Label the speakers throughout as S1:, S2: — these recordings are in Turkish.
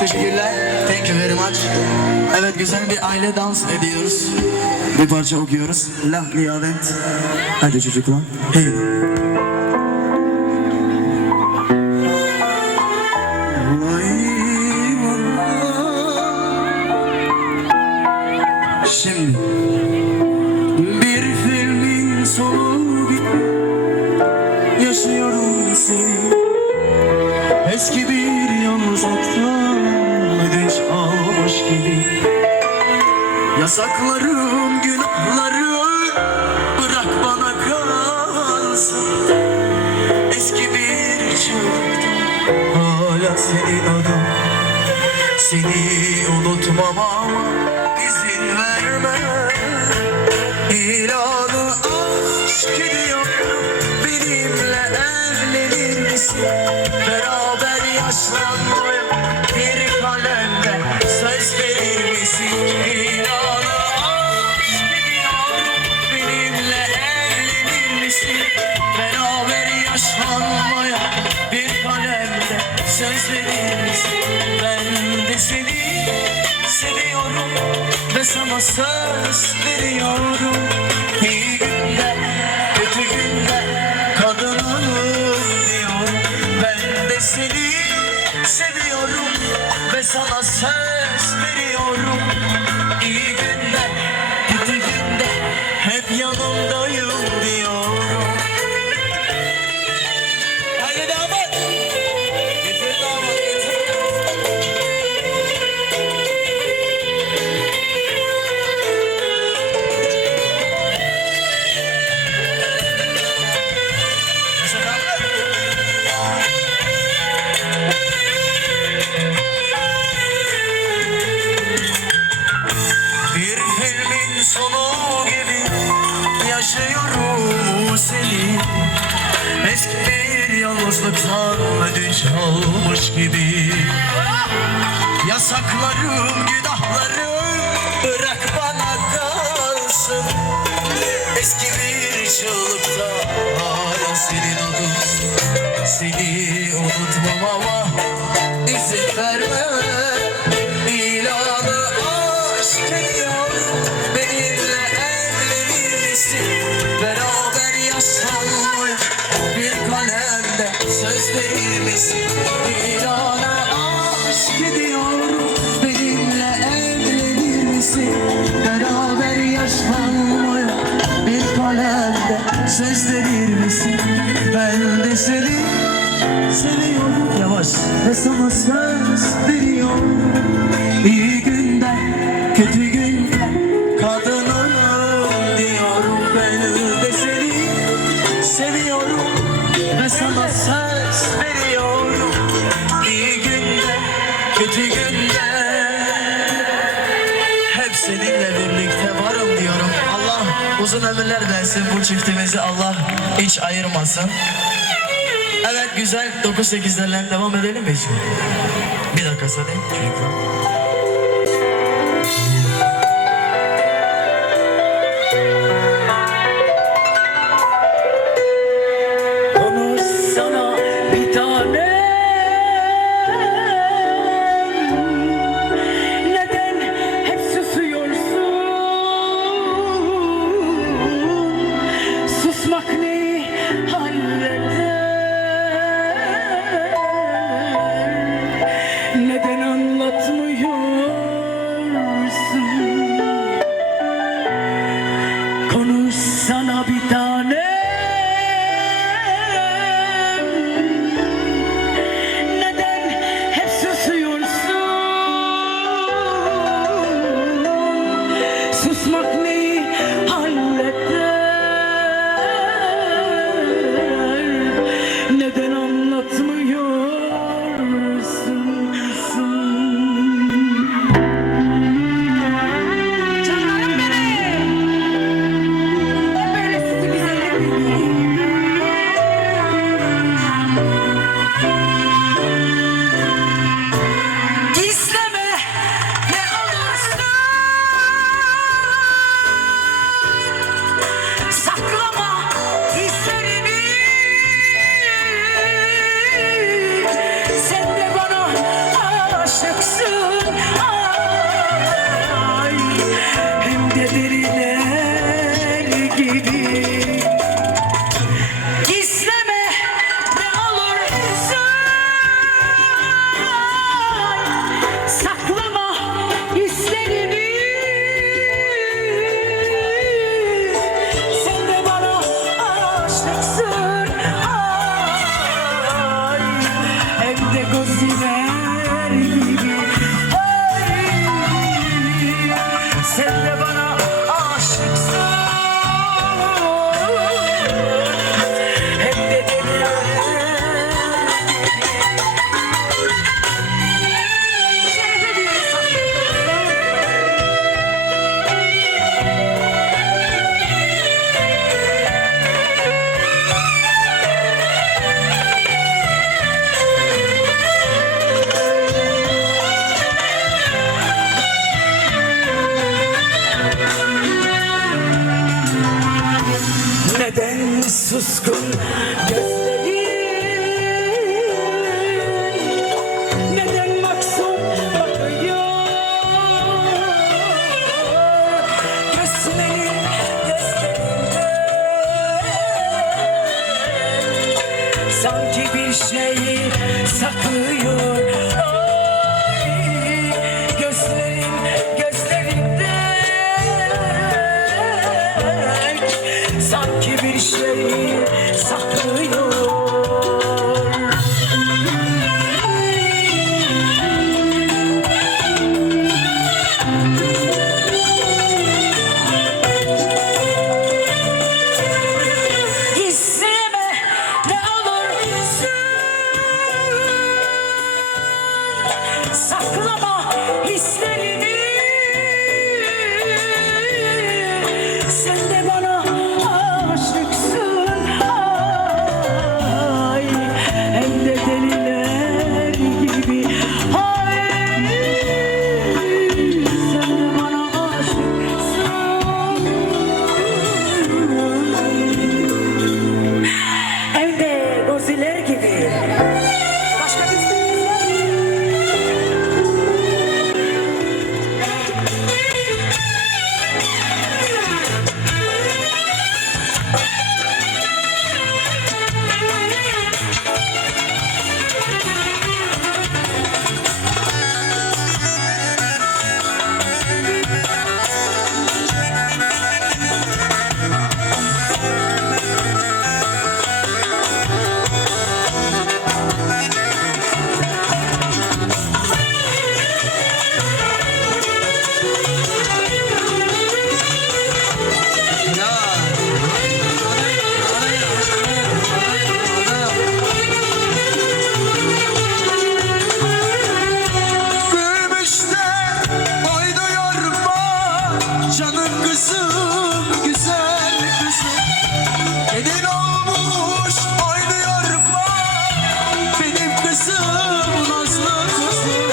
S1: Teşekkürler. Thank you very much. Evet güzel bir aile dans ediyoruz. Bir parça okuyoruz. La Liavent. Hadi çocuklar. Hey. Saklarım günahları Bırak bana kalsın. Eski bir çığlıkta Hala senin adam Seni ses veriyorum sonu gibi yaşıyorum seni. Eski bir yalnızlıktan ödünç almış gibi. Yasaklarım, günahlarım bırak bana kalsın. Eski bir çığlıkta hala senin adın Seni unutmam ama izin verme İlanı aşk ediyor ömürler versin bu çiftimizi Allah hiç ayırmasın. Evet güzel 9-8'lerle devam edelim mi? Bir dakika sana.
S2: Canım kızım güzel kızım. Gelin olmuş oynuyor bak Benim kızım nazlı kızım.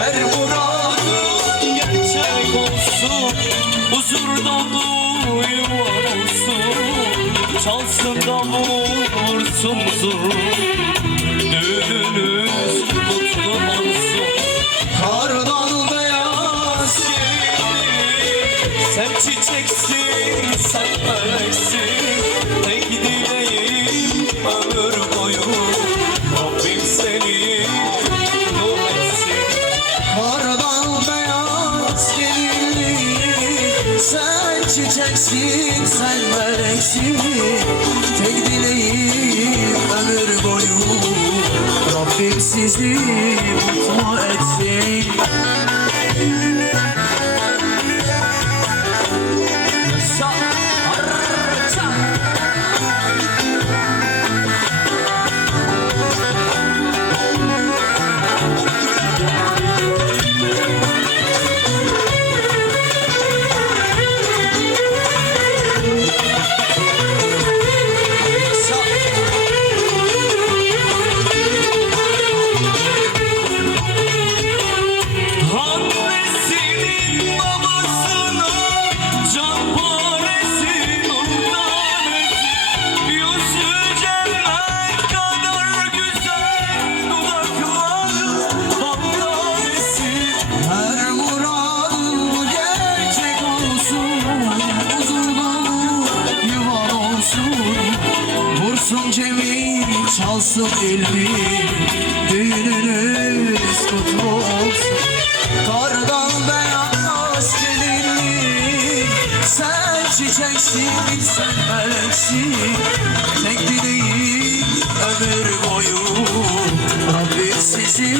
S2: Her
S3: muradım gerçek olsun. Huzur dolu yuvar olsun. Çalsın da vursun zurur Çiçeksin, sen meleksin Tek dileğim ömür boyu. Rabbim seni mutlu etsin.
S1: Beyaz gelinlik Sen çiçeksin, sen meleksin. Tek dileğim ömür boyu. Rabbim sizi çalsın ilmi Düğününüz kutlu olsun. Kardan beyaz gelinlik Sen çiçeksin sen meleksin Tek dileğim ömür boyu Rabbim sizi